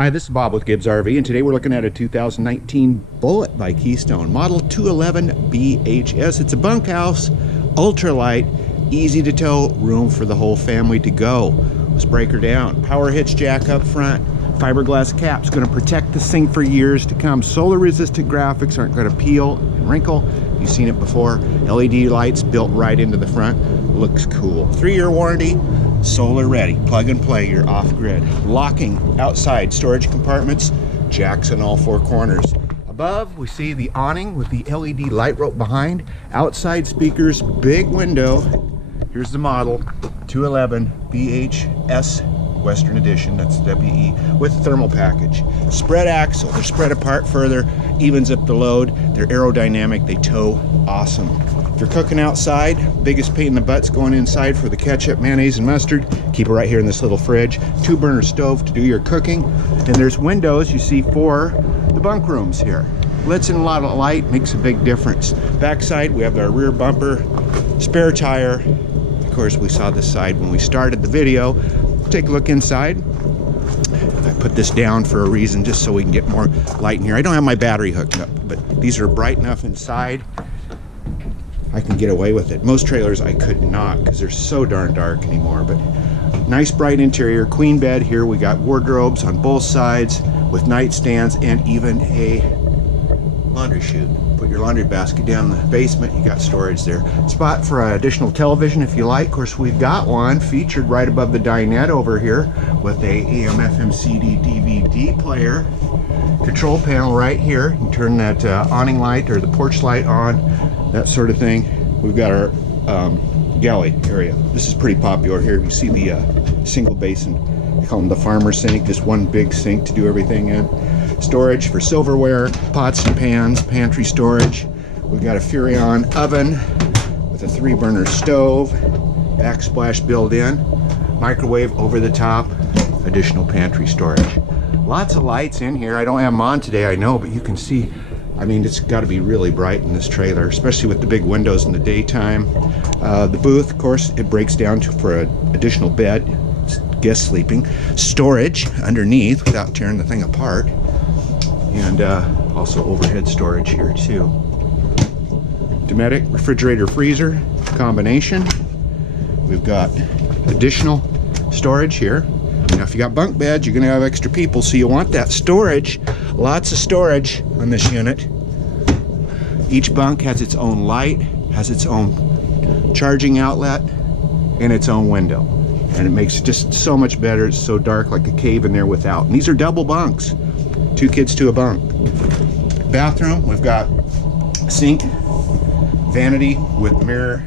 Hi, this is Bob with Gibbs RV, and today we're looking at a 2019 Bullet by Keystone, model 211 BHS. It's a bunkhouse, ultralight, easy to tow, room for the whole family to go. Let's break her down. Power hitch jack up front, fiberglass cap's going to protect this thing for years to come. Solar resistant graphics aren't going to peel and wrinkle. You've seen it before. LED lights built right into the front. Looks cool. 3-year warranty. Solar ready, plug and play, you're off grid. Locking outside storage compartments, jacks on all 4 corners. Above we see the awning with the LED light rope behind, outside speakers, big window. Here's the model 211 BHS Western Edition, that's WE, with thermal package. Spread axle, they're spread apart further, evens up the load. They're aerodynamic, they tow awesome. If you're cooking outside, biggest pain in the butt's going inside for the ketchup, mayonnaise, and mustard. Keep it right here in this little fridge. 2-burner stove to do your cooking. And there's windows you see for the bunk rooms here. Lets in a lot of light, makes a big difference. Backside, we have our rear bumper, spare tire. Of course, we saw this side when we started the video. Take a look inside. I put this down for a reason, just so we can get more light in here. I don't have my battery hooked up, but these are bright enough inside. I can get away with it. Most trailers I could not because they're so darn dark anymore, but nice bright interior, queen bed here. We got wardrobes on both sides with nightstands and even a laundry chute. Put your laundry basket down in the basement, you got storage there. Spot for an additional television if you like. Of course, we've got one featured right above the dinette over here with a AM FM CD DVD player. Control panel right here. You can turn that awning light or the porch light on, that sort of thing. We've got our galley area. This is pretty popular here. You see the single basin. They call them the farmer sink, just one big sink to do everything in. Storage for silverware, pots and pans, pantry storage. We've got a Furrion oven with a 3-burner stove, backsplash built in, microwave over the top, additional pantry storage. Lots of lights in here. I don't have them on today, I know, but you can see, I mean, it's got to be really bright in this trailer, especially with the big windows in the daytime. The booth, of course, it breaks down for an additional bed, guest sleeping, storage underneath without tearing the thing apart, and also overhead storage here too. Dometic refrigerator freezer combination. We've got additional storage here. Now, if you got bunk beds, you're going to have extra people, so you want that storage. Lots of storage on this unit. Each bunk has its own light, has its own charging outlet, and its own window. And it makes it just so much better. It's so dark, like a cave in there without. And these are double bunks. 2 kids to a bunk. Bathroom, we've got sink, vanity with mirror,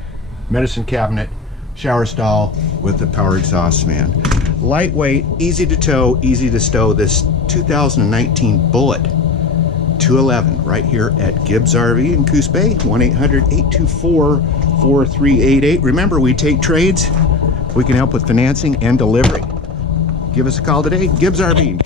medicine cabinet, shower stall with the power exhaust fan. Lightweight, easy to tow, easy to stow. This 2019 Bullet 211 right here at Gibbs RV in Coos Bay. 1-800-824-4388. Remember, we take trades. We can help with financing and delivery. Give us a call today. Gibbs RV.